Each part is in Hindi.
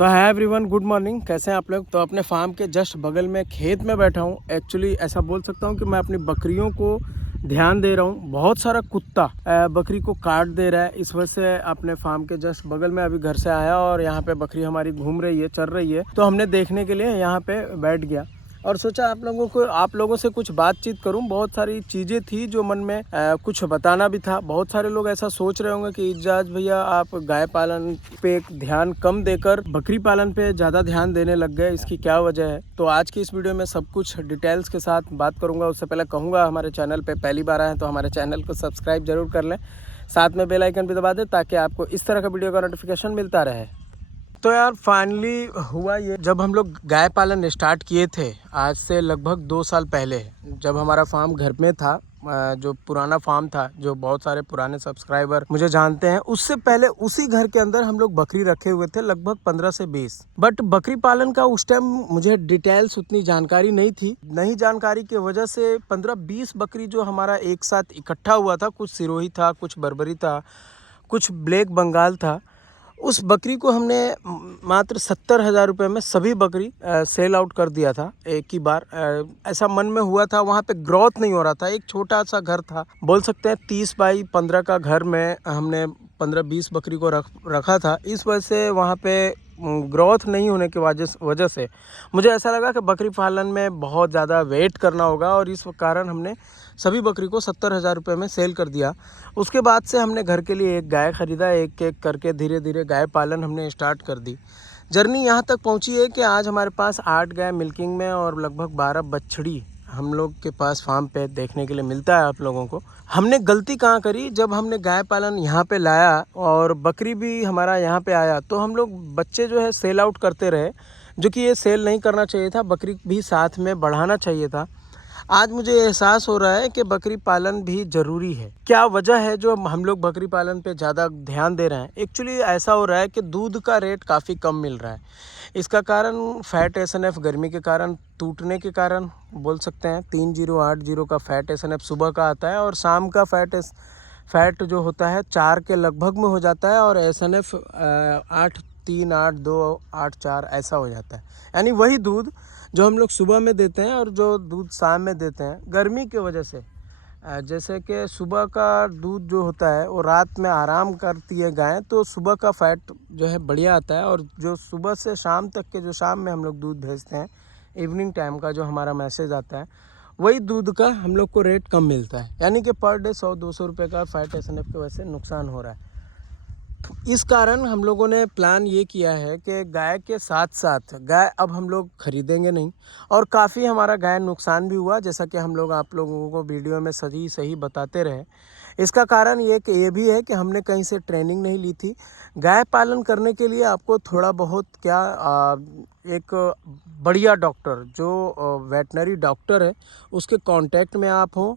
तो है एवरीवन, गुड मॉर्निंग। कैसे हैं आप लोग? तो अपने फार्म के जस्ट बगल में खेत में बैठा हूँ। एक्चुअली ऐसा बोल सकता हूँ कि मैं अपनी बकरियों को ध्यान दे रहा हूँ। बहुत सारा कुत्ता बकरी को काट दे रहा है, इस वजह से अपने फार्म के जस्ट बगल में अभी घर से आया और यहाँ पे बकरी हमारी घूम रही है, चल रही है। तो हमने देखने के लिए यहाँ पे बैठ गया और सोचा आप लोगों से कुछ बातचीत करूं। बहुत सारी चीज़ें थी जो मन में कुछ बताना भी था। बहुत सारे लोग ऐसा सोच रहे होंगे कि इजाज भैया आप गाय पालन पे ध्यान कम देकर बकरी पालन पे ज़्यादा ध्यान देने लग गए, इसकी क्या वजह है? तो आज की इस वीडियो में सब कुछ डिटेल्स के साथ बात करूँगा। उससे पहले कहूँगा, हमारे चैनल पर पहली बार आए हैं तो हमारे चैनल को सब्सक्राइब जरूर कर लें, साथ में बेल आइकन भी दबा दें ताकि आपको इस तरह का वीडियो का नोटिफिकेशन मिलता रहे। तो यार फाइनली हुआ ये, जब हम लोग गाय पालन स्टार्ट किए थे आज से लगभग 2 साल पहले, जब हमारा फार्म घर में था, जो पुराना फार्म था, जो बहुत सारे पुराने सब्सक्राइबर मुझे जानते हैं, उससे पहले उसी घर के अंदर हम लोग बकरी रखे हुए थे, लगभग 15 से 20। बट बकरी पालन का उस टाइम मुझे डिटेल्स उतनी जानकारी नहीं थी। नहीं जानकारी की वजह से 15-20 बकरी जो हमारा एक साथ इकट्ठा हुआ था, कुछ सिरोही था, कुछ बर्बरी था, कुछ ब्लैक बंगाल था, उस बकरी को हमने मात्र 70,000 रुपये में सभी बकरी सेल आउट कर दिया था एक ही बार। ऐसा मन में हुआ था, वहाँ पे ग्रोथ नहीं हो रहा था। एक छोटा सा घर था, बोल सकते हैं 30 बाई 15 का घर में हमने 15-20 बकरी को रखा था। इस वजह से वहाँ पे ग्रोथ नहीं होने की वजह से मुझे ऐसा लगा कि बकरी पालन में बहुत ज़्यादा वेट करना होगा और इस कारण हमने सभी बकरी को 70,000 रुपये में सेल कर दिया। उसके बाद से हमने घर के लिए एक गाय ख़रीदा, एक एक करके धीरे धीरे गाय पालन हमने स्टार्ट कर दी। जर्नी यहाँ तक पहुँची है कि आज हमारे पास 8 गाय मिल्किंग में और लगभग 12 बछड़ी हम लोग के पास फार्म पे देखने के लिए मिलता है आप लोगों को। हमने गलती कहाँ करी, जब हमने गाय पालन यहाँ पे लाया और बकरी भी हमारा यहाँ पे आया तो हम लोग बच्चे जो है सेल आउट करते रहे, जो कि ये सेल नहीं करना चाहिए था, बकरी भी साथ में बढ़ाना चाहिए था। आज मुझे एहसास हो रहा है कि बकरी पालन भी ज़रूरी है। क्या वजह है जो हम लोग बकरी पालन पे ज़्यादा ध्यान दे रहे हैं? एक्चुअली ऐसा हो रहा है कि दूध का रेट काफ़ी कम मिल रहा है। इसका कारण फैट एसएनएफ गर्मी के कारण टूटने के कारण बोल सकते हैं। 3080 का फैट एसएनएफ सुबह का आता है और शाम का फैट जो होता है 4 के लगभग में हो जाता है और एसएनएफ 8-3, 8-2, 8-4 ऐसा हो जाता है। यानी वही दूध जो हम लोग सुबह में देते हैं और जो दूध शाम में देते हैं, गर्मी की वजह से जैसे कि सुबह का दूध जो होता है वो रात में आराम करती है गाय, तो सुबह का फैट जो है बढ़िया आता है। और जो सुबह से शाम तक के जो शाम में हम लोग दूध भेजते हैं, इवनिंग टाइम का जो हमारा मैसेज आता है, वही दूध का हम लोग को रेट कम मिलता है। यानी कि पर डे 100-200 रुपये का फैट एसएनएफ की वजह से नुकसान हो रहा है। इस कारण हम लोगों ने प्लान ये किया है कि गाय के साथ साथ गाय अब हम लोग खरीदेंगे नहीं। और काफ़ी हमारा गाय नुकसान भी हुआ, जैसा कि हम लोग आप लोगों को वीडियो में सही बढ़ाते रहे। इसका कारण ये भी है कि हमने कहीं से ट्रेनिंग नहीं ली थी। गाय पालन करने के लिए आपको थोड़ा बहुत एक बढ़िया डॉक्टर जो वेटनरी डॉक्टर है उसके कांटेक्ट में आप हो,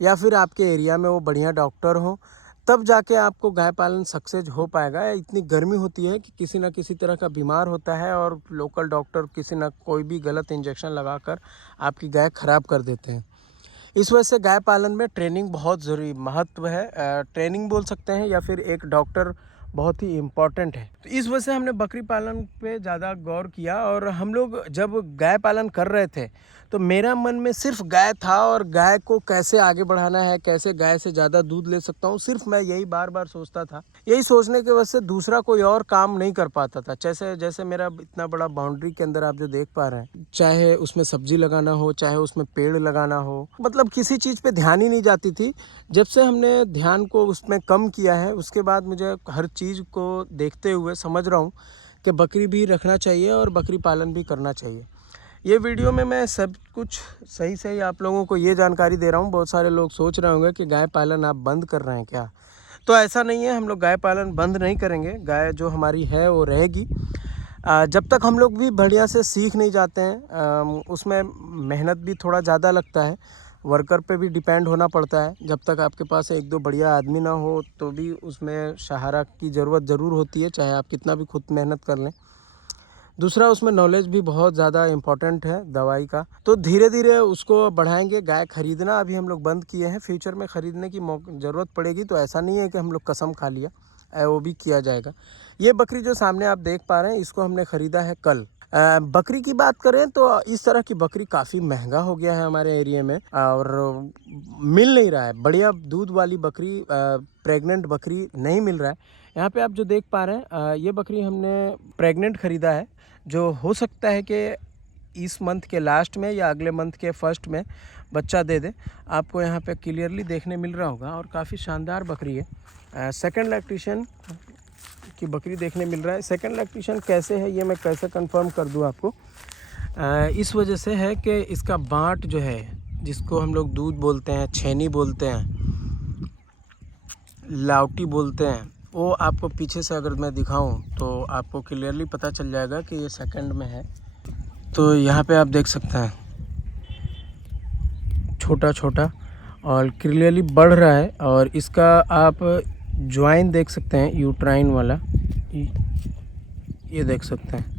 या फिर आपके एरिया में वो बढ़िया डॉक्टर हो, तब जाके आपको गाय पालन सक्सेस हो पाएगा। इतनी गर्मी होती है कि किसी ना किसी तरह का बीमार होता है और लोकल डॉक्टर किसी ना कोई भी गलत इंजेक्शन लगाकर आपकी गाय ख़राब कर देते हैं। इस वजह से गाय पालन में ट्रेनिंग बहुत ज़रूरी महत्व है। ट्रेनिंग बोल सकते हैं या फिर एक डॉक्टर बहुत ही इम्पॉर्टेंट है। तो इस वजह से हमने बकरी पालन पे ज़्यादा गौर किया। और हम लोग जब गाय पालन कर रहे थे तो मेरा मन में सिर्फ गाय था और गाय को कैसे आगे बढ़ाना है, कैसे गाय से ज़्यादा दूध ले सकता हूँ, सिर्फ मैं यही बार बार सोचता था। यही सोचने की वजह से दूसरा कोई और काम नहीं कर पाता था। जैसे मेरा इतना बड़ा बाउंड्री के अंदर आप जो देख पा रहे हैं, चाहे उसमें सब्जी लगाना हो, चाहे उसमें पेड़ लगाना हो, मतलब किसी चीज़ पे ध्यान ही नहीं जाती थी। जब से हमने ध्यान को उसमें कम किया है, उसके बाद मुझे हर चीज़ को देखते हुए समझ रहा हूँ कि बकरी भी रखना चाहिए और बकरी पालन भी करना चाहिए। ये वीडियो में मैं सब कुछ सही आप लोगों को ये जानकारी दे रहा हूँ। बहुत सारे लोग सोच रहे होंगे कि गाय पालन आप बंद कर रहे हैं क्या? तो ऐसा नहीं है, हम लोग गाय पालन बंद नहीं करेंगे। गाय जो हमारी है वो रहेगी जब तक हम लोग भी बढ़िया से सीख नहीं जाते हैं। उसमें मेहनत भी थोड़ा ज़्यादा लगता है, वर्कर पे भी डिपेंड होना पड़ता है। जब तक आपके पास 1-2 बढ़िया आदमी ना हो तो भी उसमें सहारा की ज़रूरत ज़रूर होती है, चाहे आप कितना भी खुद मेहनत कर लें। दूसरा, उसमें नॉलेज भी बहुत ज़्यादा इम्पोर्टेंट है दवाई का। तो धीरे धीरे उसको बढ़ाएंगे। गाय खरीदना अभी हम लोग बंद किए हैं, फ्यूचर में ख़रीदने की ज़रूरत पड़ेगी तो ऐसा नहीं है कि हम लोग कसम खा लिया, वो भी किया जाएगा। ये बकरी जो सामने आप देख पा रहे हैं, इसको हमने ख़रीदा है कल। बकरी की बात करें तो इस तरह की बकरी काफ़ी महंगा हो गया है हमारे एरिया में, और मिल नहीं रहा है। बढ़िया दूध वाली बकरी, प्रेग्नेंट बकरी नहीं मिल रहा है। यहाँ पे आप जो देख पा रहे हैं, ये बकरी हमने प्रेग्नेंट ख़रीदा है, जो हो सकता है कि इस मंथ के लास्ट में या अगले मंथ के फर्स्ट में बच्चा दे दे। आपको यहाँ पे क्लियरली देखने मिल रहा होगा, और काफ़ी शानदार बकरी है। सेकंड लैक्टेशन की बकरी देखने मिल रहा है। सेकंड लैक्टेशन कैसे है ये मैं कैसे कंफर्म कर दूँ आपको, इस वजह से है कि इसका बाँट जो है, जिसको हम लोग दूध बोलते हैं, छेनी बोलते हैं, लावटी बोलते हैं, वो आपको पीछे से अगर मैं दिखाऊं तो आपको क्लियरली पता चल जाएगा कि ये सेकंड में है। तो यहाँ पे आप देख सकते हैं छोटा छोटा और क्लियरली बढ़ रहा है, और इसका आप ज्वाइन देख सकते हैं, यूट्राइन वाला ये देख सकते हैं।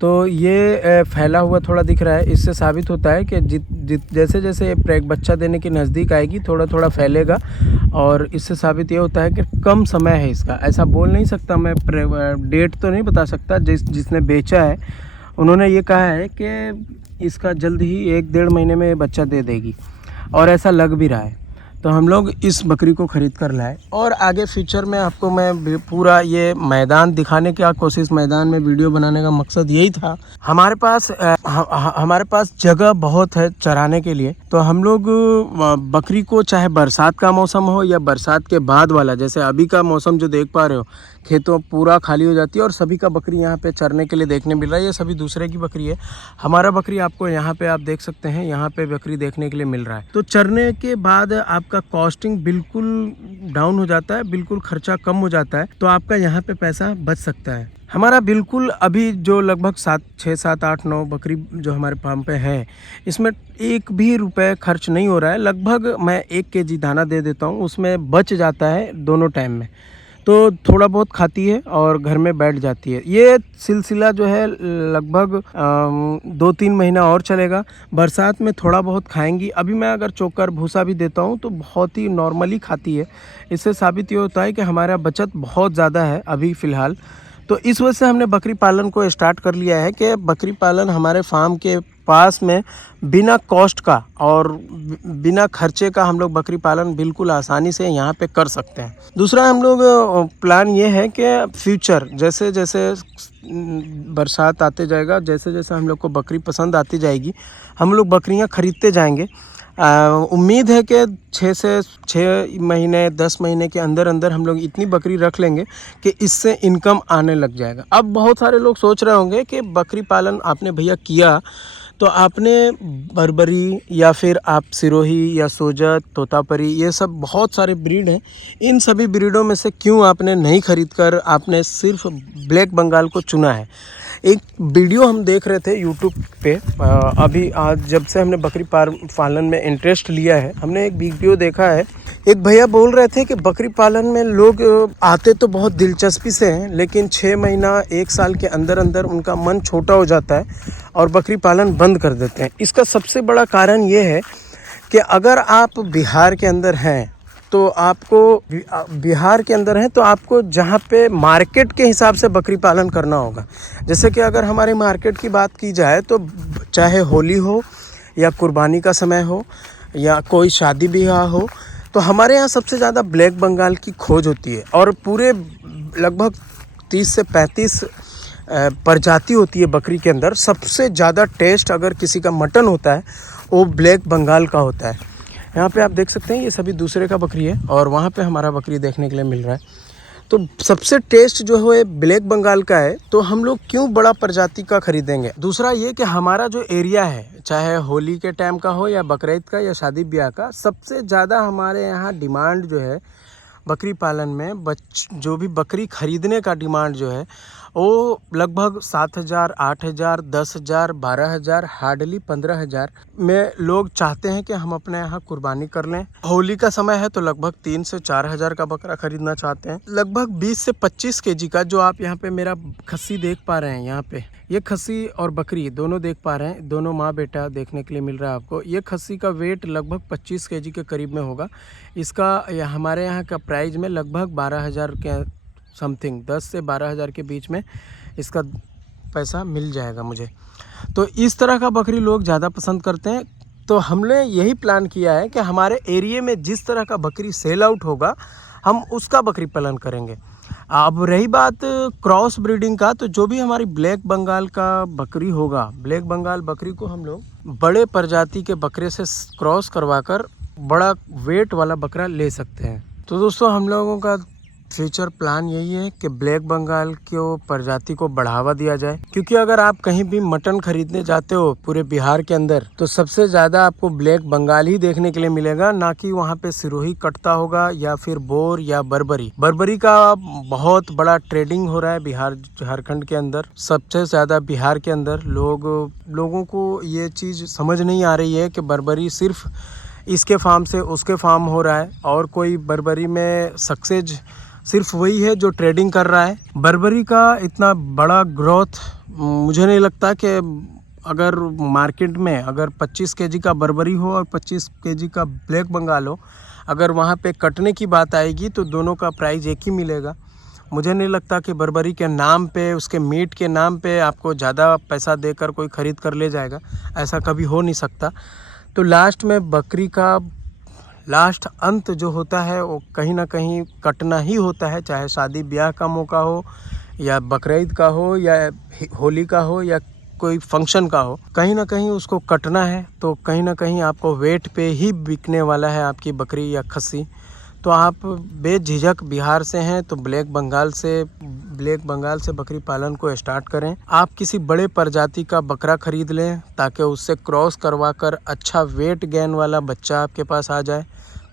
तो ये फैला हुआ थोड़ा दिख रहा है। इससे साबित होता है कि जैसे जैसे बच्चा देने के नज़दीक आएगी थोड़ा थोड़ा फैलेगा, और इससे साबित ये होता है कि कम समय है इसका। ऐसा बोल नहीं सकता मैं, डेट तो नहीं बता सकता। जिसने बेचा है उन्होंने ये कहा है कि इसका जल्द ही 1-1.5 महीने में बच्चा दे देगी, और ऐसा लग भी रहा है। तो हम लोग इस बकरी को ख़रीद कर लाए, और आगे फ्यूचर में आपको मैं पूरा ये मैदान दिखाने की कोशिश, मैदान में वीडियो बनाने का मकसद यही था। हमारे पास जगह बहुत है चराने के लिए, तो हम लोग बकरी को चाहे बरसात का मौसम हो या बरसात के बाद वाला, जैसे अभी का मौसम जो देख पा रहे हो, खेतों पूरा खाली हो जाती है और सभी का बकरी यहाँ पे चरने के लिए देखने मिल रहा है। ये सभी दूसरे की बकरी है, हमारा बकरी आपको यहाँ पे आप देख सकते हैं, यहाँ पे बकरी देखने के लिए मिल रहा है। तो चरने के बाद आपका कॉस्टिंग बिल्कुल डाउन हो जाता है, बिल्कुल खर्चा कम हो जाता है, तो आपका यहाँ पे पैसा बच सकता है। हमारा बिल्कुल अभी जो लगभग 6, 7, 8, 9 बकरी जो हमारे फार्म पे है, इसमें 1 भी रुपए खर्च नहीं हो रहा है। लगभग मैं 1 kg दाना दे देता हूँ, उसमें बच जाता है दोनों टाइम में। तो थोड़ा बहुत खाती है और घर में बैठ जाती है। ये सिलसिला जो है लगभग 2-3 महीना और चलेगा। बरसात में थोड़ा बहुत खाएंगी। अभी मैं अगर चोकर भूसा भी देता हूँ तो बहुत ही नॉर्मली खाती है। इससे साबित ये होता है कि हमारा बचत बहुत ज़्यादा है अभी फ़िलहाल। तो इस वजह से हमने बकरी पालन को स्टार्ट कर लिया है कि बकरी पालन हमारे फार्म के पास में बिना कॉस्ट का और बिना खर्चे का हम लोग बकरी पालन बिल्कुल आसानी से यहाँ पे कर सकते हैं। दूसरा हम लोग प्लान ये है कि फ्यूचर जैसे जैसे बरसात आते जाएगा, जैसे जैसे हम लोग को बकरी पसंद आती जाएगी, हम लोग बकरियाँ ख़रीदते जाएंगे। उम्मीद है कि 6 से 6 महीने 10 महीने के अंदर अंदर हम लोग इतनी बकरी रख लेंगे कि इससे इनकम आने लग जाएगा। अब बहुत सारे लोग सोच रहे होंगे कि बकरी पालन आपने भैया किया तो आपने बर्बरी या फिर आप सिरोही या सोजत, तोतापरी, ये सब बहुत सारे ब्रीड हैं, इन सभी ब्रीडों में से क्यों आपने नहीं खरीद कर आपने सिर्फ ब्लैक बंगाल को चुना है। एक वीडियो हम देख रहे थे यूट्यूब पे, अभी आज जब से हमने बकरी पालन में इंटरेस्ट लिया है, हमने एक वीडियो देखा है। एक भैया बोल रहे थे कि बकरी पालन में लोग आते तो बहुत दिलचस्पी से हैं, लेकिन 6 महीना 1 साल के अंदर अंदर उनका मन छोटा हो जाता है और बकरी पालन बंद कर देते हैं। इसका सबसे बड़ा कारण ये है कि अगर आप बिहार के अंदर हैं तो आपको जहाँ पे मार्केट के हिसाब से बकरी पालन करना होगा। जैसे कि अगर हमारे मार्केट की बात की जाए तो चाहे होली हो या कुर्बानी का समय हो या कोई शादी ब्याह हो, तो हमारे यहाँ सबसे ज़्यादा ब्लैक बंगाल की खोज होती है और पूरे लगभग 30 से 35 प्रजाति होती है बकरी के अंदर। सबसे ज़्यादा टेस्ट अगर किसी का मटन होता है वो ब्लैक बंगाल का होता है। यहाँ पे आप देख सकते हैं ये सभी दूसरे का बकरी है और वहाँ पे हमारा बकरी देखने के लिए मिल रहा है। तो सबसे टेस्ट जो है ब्लैक बंगाल का है, तो हम लोग क्यों बड़ा प्रजाति का खरीदेंगे। दूसरा ये कि हमारा जो एरिया है, चाहे होली के टाइम का हो या बकरीद का या शादी ब्याह का, सबसे ज़्यादा हमारे यहाँ डिमांड जो है बकरी पालन में जो भी बकरी ख़रीदने का डिमांड जो है वो लगभग 7,000, 8,000, 10,000, 12,000, हार्डली 15,000 में लोग चाहते हैं कि हम अपने यहाँ कुर्बानी कर लें। होली का समय है तो लगभग 3 से 4,000 का बकरा खरीदना चाहते हैं। लगभग 20 से 25 kg का जो आप यहाँ पे मेरा खस्सी देख पा रहे हैं, यहाँ पे ये खस्सी और बकरी दोनों देख पा रहे हैं, दोनों माँ बेटा देखने के लिए मिल रहा है आपको। ये खस्सी का वेट लगभग 25 kg के करीब में होगा। इसका हमारे यहाँ का प्राइस में लगभग 12,000 के समथिंग, 10 से 12,000 के बीच में इसका पैसा मिल जाएगा मुझे। तो इस तरह का बकरी लोग ज़्यादा पसंद करते हैं। तो हमने यही प्लान किया है कि हमारे एरिया में जिस तरह का बकरी सेल आउट होगा हम उसका बकरी पालन करेंगे। अब रही बात क्रॉस ब्रीडिंग का, तो जो भी हमारी ब्लैक बंगाल का बकरी होगा, ब्लैक बंगाल बकरी को हम लोग बड़े प्रजाति के बकरे से क्रॉस करवाकर बड़ा वेट वाला बकरा ले सकते हैं। तो दोस्तों हम लोगों का फ्यूचर प्लान यही है कि ब्लैक बंगाल को प्रजाति को बढ़ावा दिया जाए, क्योंकि अगर आप कहीं भी मटन खरीदने जाते हो पूरे बिहार के अंदर तो सबसे ज़्यादा आपको ब्लैक बंगाल ही देखने के लिए मिलेगा, ना कि वहाँ पे सिरोही कटता होगा या फिर बोर या बर्बरी। बर्बरी का बहुत बड़ा ट्रेडिंग हो रहा है बिहार झारखंड के अंदर। सबसे ज़्यादा बिहार के अंदर लोगों को ये चीज़ समझ नहीं आ रही है कि बर्बरी सिर्फ इसके फार्म से उसके फार्म हो रहा है और कोई बर्बरी में सक्सेस सिर्फ वही है जो ट्रेडिंग कर रहा है। बर्बरी का इतना बड़ा ग्रोथ मुझे नहीं लगता कि अगर मार्केट में अगर 25 kg का बर्बरी हो और 25 kg का ब्लैक बंगाल हो, अगर वहाँ पे कटने की बात आएगी तो दोनों का प्राइस एक ही मिलेगा। मुझे नहीं लगता कि बर्बरी के नाम पे, उसके मीट के नाम पे आपको ज़्यादा पैसा देकर कोई ख़रीद कर ले जाएगा, ऐसा कभी हो नहीं सकता। तो लास्ट में बकरी का लास्ट अंत जो होता है वो कहीं ना कहीं कटना ही होता है, चाहे शादी ब्याह का मौका हो या बकरीद का हो या होली का हो या कोई फंक्शन का हो, कहीं ना कहीं उसको कटना है। तो कहीं ना कहीं आपको वेट पे ही बिकने वाला है आपकी बकरी या खस्सी। तो आप बेझिझक बिहार से हैं तो ब्लैक बंगाल से बकरी पालन को स्टार्ट करें। आप किसी बड़े प्रजाति का बकरा खरीद लें ताकि उससे क्रॉस करवा कर अच्छा वेट गेन वाला बच्चा आपके पास आ जाए।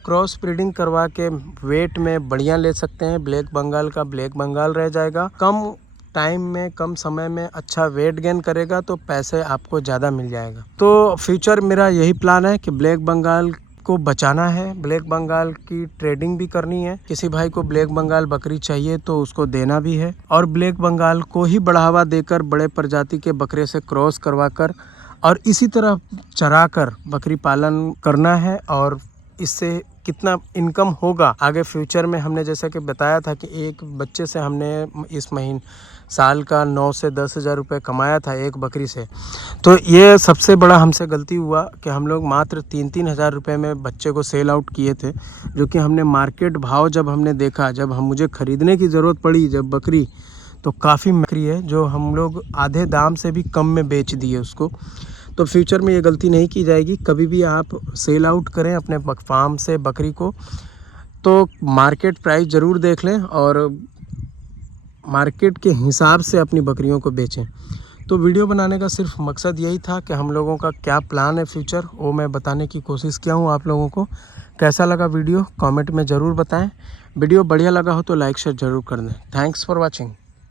क्रॉस ब्रीडिंग करवा के वेट में बढ़िया ले सकते हैं। ब्लैक बंगाल का ब्लैक बंगाल रह जाएगा, कम टाइम में कम समय में अच्छा वेट गेन करेगा तो पैसे आपको ज़्यादा मिल जाएगा। तो फ्यूचर मेरा यही प्लान है कि ब्लैक बंगाल को बचाना है, ब्लैक बंगाल की ट्रेडिंग भी करनी है। किसी भाई को ब्लैक बंगाल बकरी चाहिए तो उसको देना भी है और ब्लैक बंगाल को ही बढ़ावा देकर बड़े प्रजाति के बकरे से क्रॉस करवाकर और इसी तरह चराकर बकरी पालन करना है। और इससे कितना इनकम होगा आगे फ्यूचर में, हमने जैसा कि बताया था कि एक बच्चे से हमने इस महीने साल का 9 से 10,000 रुपये कमाया था एक बकरी से। तो ये सबसे बड़ा हमसे गलती हुआ कि हम लोग मात्र 3-3 हज़ार रुपये में बच्चे को सेल आउट किए थे, जो कि हमने मार्केट भाव जब हमने देखा, जब मुझे ख़रीदने की ज़रूरत पड़ी जब बकरी, तो काफ़ी बकरी है जो हम लोग आधे दाम से भी कम में बेच दिए उसको। तो फ्यूचर में ये गलती नहीं की जाएगी। कभी भी आप सेल आउट करें अपने फार्म से बकरी को तो मार्केट प्राइस ज़रूर देख लें और मार्केट के हिसाब से अपनी बकरियों को बेचें। तो वीडियो बनाने का सिर्फ मकसद यही था कि हम लोगों का क्या प्लान है फ्यूचर, वो मैं बताने की कोशिश किया हूँ आप लोगों को। कैसा लगा वीडियो कमेंट में ज़रूर बताएं। वीडियो बढ़िया लगा हो तो लाइक शेयर ज़रूर कर दें। Thanks for watching.